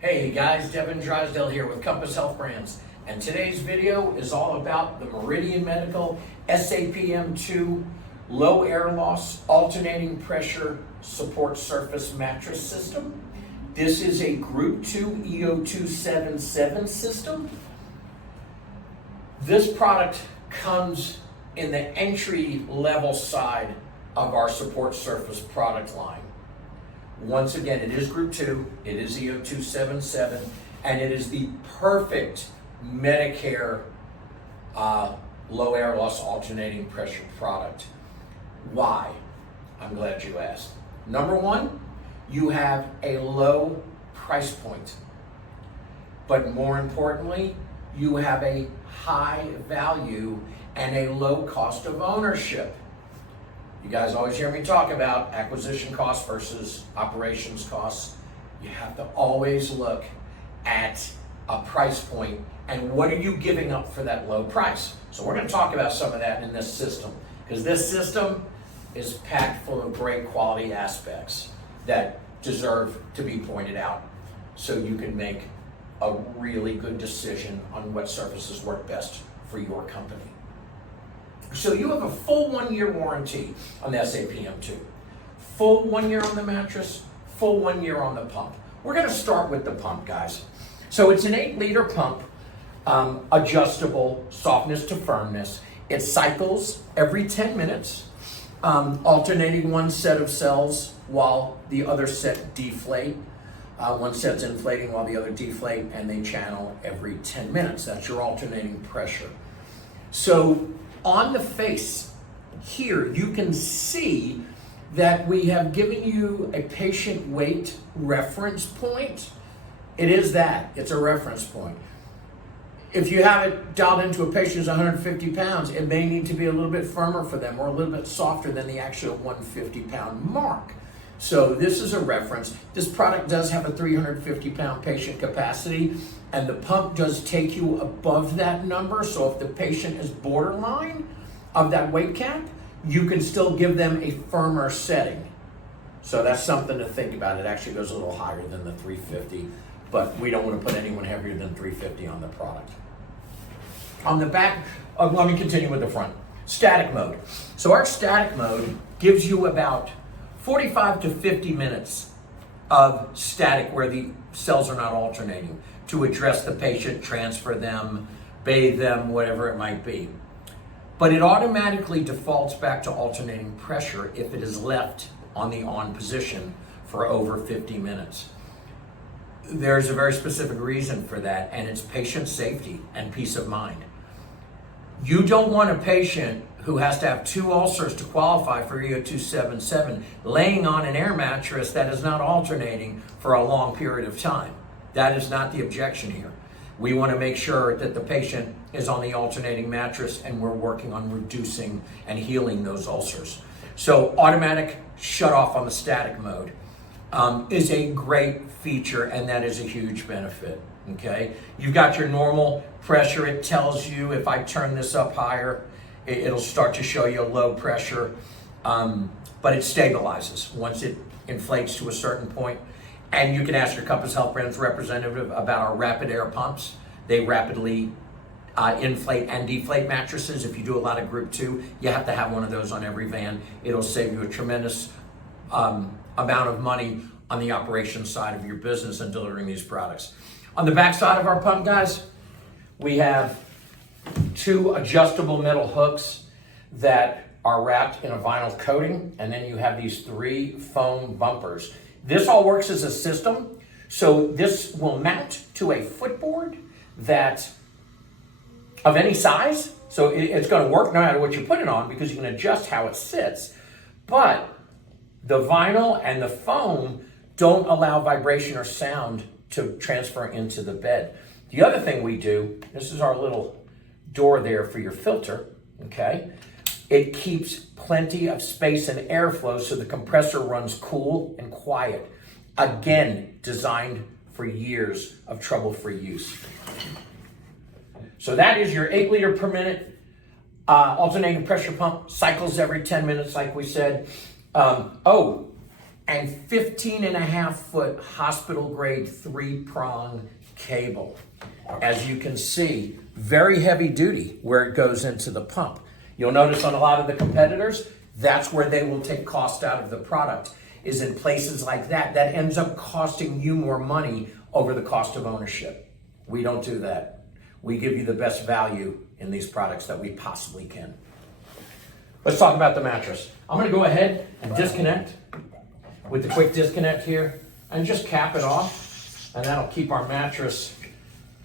Hey guys, Devin Drysdale here with Compass Health Brands, and today's video is all about the Meridian Medical SAPM2 low air loss alternating pressure support surface mattress system. This is a Group 2 EO277 system. This product comes in the entry level side of our support surface product line. Once again, it is Group 2, it is EO277, and it is the perfect Medicare low air loss alternating pressure product. Why? I'm glad you asked. Number one, you have a low price point, but more importantly, you have a high value and a low cost of ownership. You guys always hear me talk about acquisition costs versus operations costs. You have to always look at a price point and what are you giving up for that low price. So we're going to talk about some of that in this system, because this system is packed full of great quality aspects that deserve to be pointed out so you can make a really good decision on what surfaces work best for your company. So you have a full 1 year warranty on the SAPM2. Full 1 year on the mattress, full 1 year on the pump. We're gonna start with the pump, guys. So it's an 8-liter pump, adjustable softness to firmness. It cycles every 10 minutes, alternating one set of cells while the other set deflate. One set's inflating while the other deflate, and they channel every 10 minutes. That's your alternating pressure. So on the face here, you can see that we have given you a patient weight reference point. It is that, it's a reference point. If you have it dialed into a patient who's 150 pounds, it may need to be a little bit firmer for them or a little bit softer than the actual 150 pound mark. So this is a reference. This product does have a 350 pound patient capacity, and the pump does take you above that number. So if the patient is borderline of that weight cap, you can still give them a firmer setting. So that's something to think about. It actually goes a little higher than the 350, but we don't want to put anyone heavier than 350 on the product. On the back, let me continue with the front. Static mode. So our static mode gives you about 45 to 50 minutes of static where the cells are not alternating to address the patient, transfer them, bathe them, whatever it might be. But it automatically defaults back to alternating pressure if it is left on the on position for over 50 minutes. There's a very specific reason for that, and it's patient safety and peace of mind. You don't want a patient who has to have 2 ulcers to qualify for EO277 laying on an air mattress that is not alternating for a long period of time. That is not the objection here. We want to make sure that the patient is on the alternating mattress, and we're working on reducing and healing those ulcers. So automatic shut off on the static mode is a great feature, and that is a huge benefit. Okay, you've got your normal pressure. It tells you if I turn this up higher, it'll start to show you a low pressure, but it stabilizes once it inflates to a certain point. And you can ask your Compass Health Brands representative about our rapid air pumps. They rapidly inflate and deflate mattresses. If you do a lot of Group 2, you have to have one of those on every van. It'll save you a tremendous amount of money on the operations side of your business and delivering these products. On the back side of our pump, guys, we have 2 adjustable metal hooks that are wrapped in a vinyl coating, and then you have these 3 foam bumpers. This all works as a system, so this will mount to a footboard that of any size, so it's going to work no matter what you put it on, because you can adjust how it sits. But the vinyl and the foam don't allow vibration or sound to transfer into the bed. The other thing we do, this is our little door there for your filter, okay? It keeps plenty of space and airflow so the compressor runs cool and quiet. Again, designed for years of trouble-free use. So that is your 8-liter per minute alternating pressure pump, cycles every 10 minutes, like we said. and 15.5-foot hospital grade 3-prong cable. As you can see, very heavy duty where it goes into the pump. You'll notice on a lot of the competitors, that's where they will take cost out of the product, is in places like that. That ends up costing you more money over the cost of ownership. We don't do that. We give you the best value in these products that we possibly can. Let's talk about the mattress. I'm gonna go ahead and disconnect with the quick disconnect here and just cap it off, and that'll keep our mattress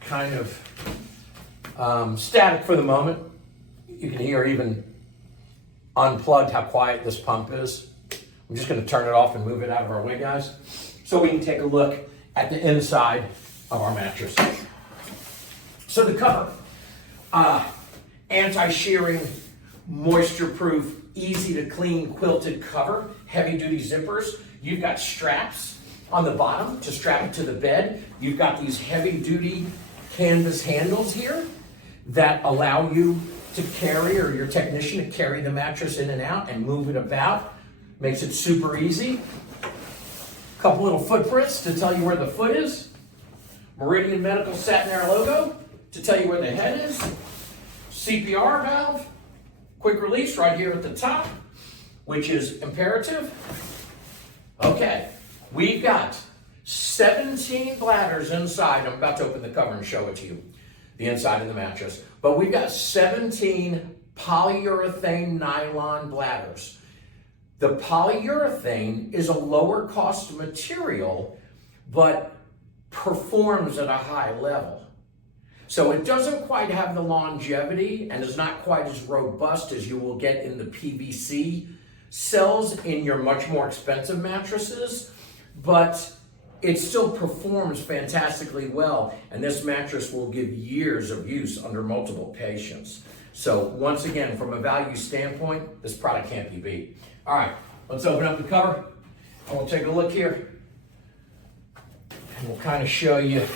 kind of static for the moment. You can hear even unplugged how quiet this pump is. I'm just gonna turn it off and move it out of our way, guys, so we can take a look at the inside of our mattress. So the cover, anti-shearing, moisture-proof, easy to clean quilted cover, heavy duty zippers. You've got straps on the bottom to strap it to the bed. You've got these heavy duty canvas handles here that allow you to carry, or your technician to carry the mattress in and out and move it about. Makes it super easy. Couple little footprints to tell you where the foot is. Meridian SatinAir logo to tell you where the head is. CPR valve, quick release right here at the top, which is imperative. Okay, we've got 17 bladders inside. I'm about to open the cover and show it to you, the inside of the mattress. But we've got 17 polyurethane nylon bladders. The polyurethane is a lower cost material, but performs at a high level. So it doesn't quite have the longevity and is not quite as robust as you will get in the PVC cells in your much more expensive mattresses, but it still performs fantastically well, and this mattress will give years of use under multiple patients. So once again, from a value standpoint, this product can't be beat. All right, let's open up the cover and we'll take a look here. And we'll kind of show you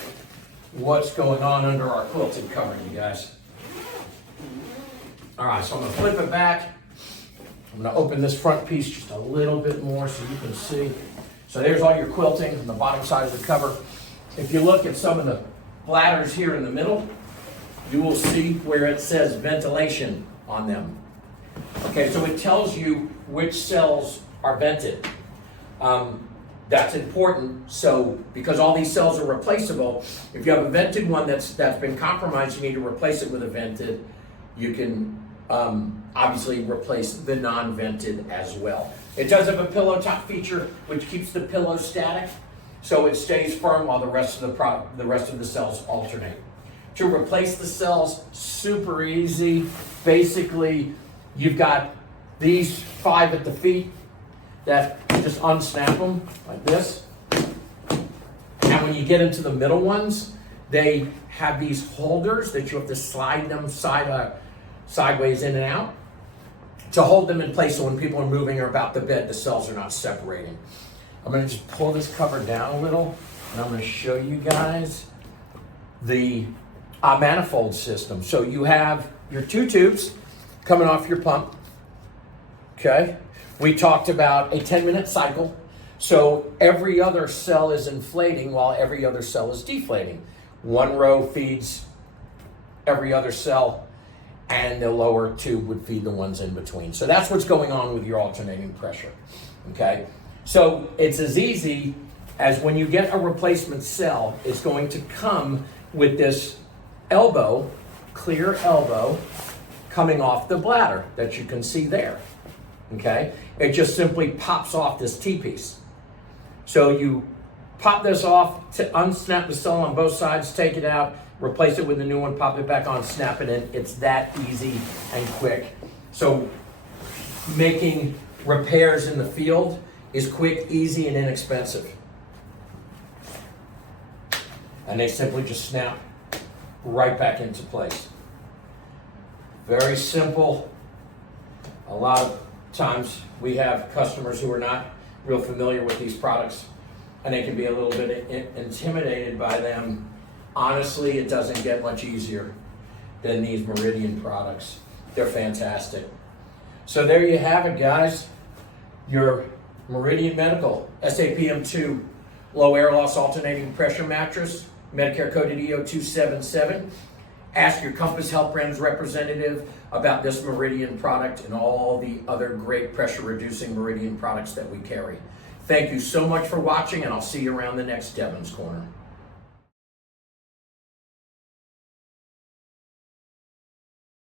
what's going on under our quilted cover, you guys. All right, so I'm gonna flip it back. I'm gonna open this front piece just a little bit more so you can see. So there's all your quilting on the bottom side of the cover. If you look at some of the bladders here in the middle, you will see where it says ventilation on them. Okay, so it tells you which cells are vented. That's important, so because all these cells are replaceable, if you have a vented one that's been compromised, you need to replace it with a vented. You can obviously replace the non-vented as well. It does have a pillow top feature, which keeps the pillow static, so it stays firm while the rest of the cells alternate. To replace the cells, super easy. Basically, you've got these 5 at the feet that you just unsnap them like this. And when you get into the middle ones, they have these holders that you have to slide them sideways in and out to hold them in place so when people are moving or about the bed, the cells are not separating. I'm gonna just pull this cover down a little and I'm gonna show you guys the manifold system. So you have your 2 tubes coming off your pump, okay? We talked about a 10-minute cycle. So every other cell is inflating while every other cell is deflating. One row feeds every other cell and the lower tube would feed the ones in between. So that's what's going on with your alternating pressure, okay? So it's as easy as when you get a replacement cell, it's going to come with this elbow, clear elbow, coming off the bladder that you can see there, okay? It just simply pops off this T-piece. So you pop this off, to unsnap the cell on both sides, take it out, replace it with a new one, pop it back on, snap it in. It's that easy and quick. So making repairs in the field is quick, easy, and inexpensive. And they simply just snap right back into place. Very simple. A lot of times we have customers who are not real familiar with these products and they can be a little bit intimidated by them. Honestly, it doesn't get much easier than these Meridian products. They're fantastic. So there you have it, guys. Your Meridian Medical, SAPM 2, low air loss alternating pressure mattress, Medicare coded EO277. Ask your Compass Health Brands representative about this Meridian product and all the other great pressure reducing Meridian products that we carry. Thank you so much for watching, and I'll see you around the next Devin's Corner.